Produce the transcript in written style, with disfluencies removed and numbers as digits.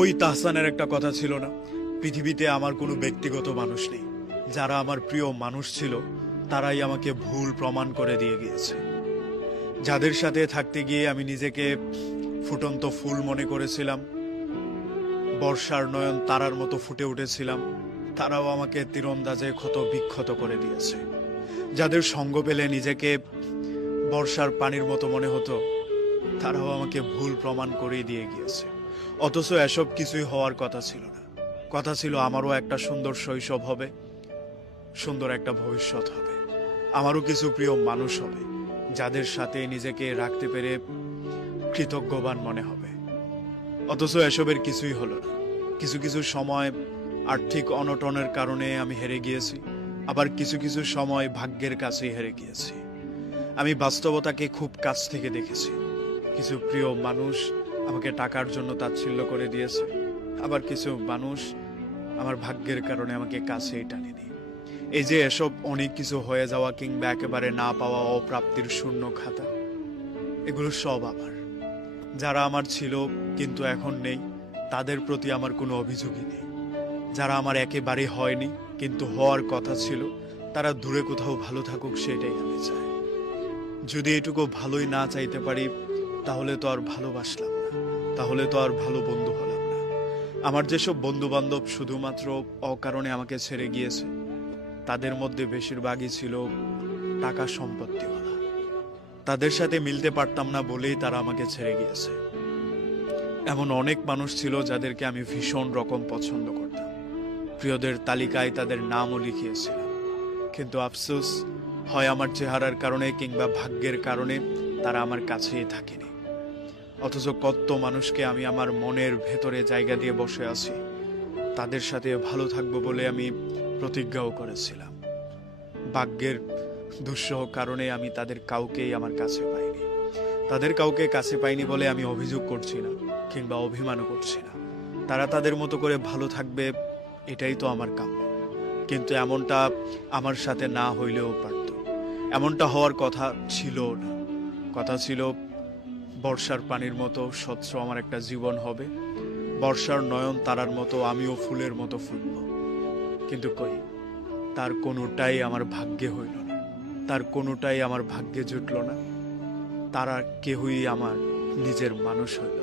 ওই তাহসানের একটা কথা ছিল না, পৃথিবীতে আমার কোনো ব্যক্তিগত মানুষ নেই। যারা আমার প্রিয় মানুষ ছিল তারাই আমাকে ভুল প্রমাণ করে দিয়ে গিয়েছে। যাদের সাথে থাকতে গিয়ে আমি নিজেকে ফুটন্ত ফুল মনে করেছিলাম, বর্ষার নয়ন তারার মতো ফুটে উঠেছিলাম, তারাও আমাকে তীরন্দাজে ক্ষত বিক্ষত করে দিয়েছে। যাদের সঙ্গ পেলে নিজেকে বর্ষার পানির মতো মনে হতো, তারাও আমাকে ভুল প্রমাণ করেই দিয়ে গিয়েছে। অথচ এসব কিছুই হওয়ার কথা ছিল না। কথা ছিল আমারও একটা সুন্দর শৈশব হবে, সুন্দর একটা ভবিষ্যৎ হবে, আমারও কিছু প্রিয় মানুষ হবে, যাদের সাথে নিজেকে রাখতে পেরে কৃতজ্ঞবান মনে হবে। অথচ এসবের কিছুই হলো না। কিছু কিছু সময় আর্থিক অনটনের কারণে আমি হেরে গিয়েছি, আবার কিছু কিছু সময় ভাগ্যের কাছেই হেরে গিয়েছি। আমি বাস্তবতাকে খুব কাছ থেকে দেখেছি। কিছু প্রিয় মানুষ আমাকে টাকার জন্য তাচ্ছিল্য করে দিয়েছে, আবার কিছু মানুষ আমার ভাগ্যের কারণে আমাকে কাছেই টানেনি। এই যে এসব অনেক কিছু হয়ে যাওয়া কিংবা একেবারে না পাওয়া অপ্রাপ্তির শূন্য খাতা, এগুলো সব আমার। যারা আমার ছিল কিন্তু এখন নেই, তাদের প্রতি আমার কোনো অভিযোগই নেই। যারা আমার একেবারে হয়নি কিন্তু হওয়ার কথা ছিল, তারা দূরে কোথাও ভালো থাকুক, সেটাই আমি চাই। যদি এটুকু ভালোই না চাইতে পারি, তাহলে তো আর ভালোবাসলাম না, তাহলে তো আর ভালো বন্ধু হলাম না। আমার যেসব বন্ধু বান্ধব শুধুমাত্র অকারণে আমাকে ছেড়ে গিয়েছে, তাদের মধ্যে বেশিরভাগই ছিল টাকা সম্পত্তিওয়ালা। তাদের সাথে মিলতে পারতাম না বলেই তারা আমাকে ছেড়ে গিয়েছে। এমন অনেক মানুষ ছিল যাদেরকে আমি ভীষণ রকম পছন্দ করতাম, প্রিয়দের তালিকায় তাদের নামও লিখিয়েছিলাম। কিন্তু আফসোস, হয় আমার চেহারার কারণে কিংবা ভাগ্যের কারণে তারা আমার কাছেই থাকেনি। অথচ কত মানুষকে আমি আমার মনের ভেতরে জায়গা দিয়ে বসে আছি, তাদের সাথে ভালো থাকবো বলে আমি প্রতিজ্ঞাও করেছিলাম। ভাগ্যের দুঃসহ কারণে আমি তাদের কাউকেই আমার কাছে পাইনি। তাদের কাউকে কাছে পাইনি বলে আমি অভিযোগ করছি না কিংবা অভিমানও করছি না। তারা তাদের মতো করে ভালো থাকবে, এটাই তো আমার কাম্য। কিন্তু এমনটা আমার সাথে না হইলেও পারত, এমনটা হওয়ার কথা ছিল না। কথা ছিল বর্ষার পানির মতো স্বচ্ছ আমার একটা জীবন হবে, বর্ষার নয়ন তারার মতো আমিও ফুলের মতো ফুটব। কিন্তু কই, তার কোনোটাই আমার ভাগ্যে হইল না, তার কোনোটাই আমার ভাগ্যে জুটল না। তারা কেহই আমার নিজের মানুষ হইল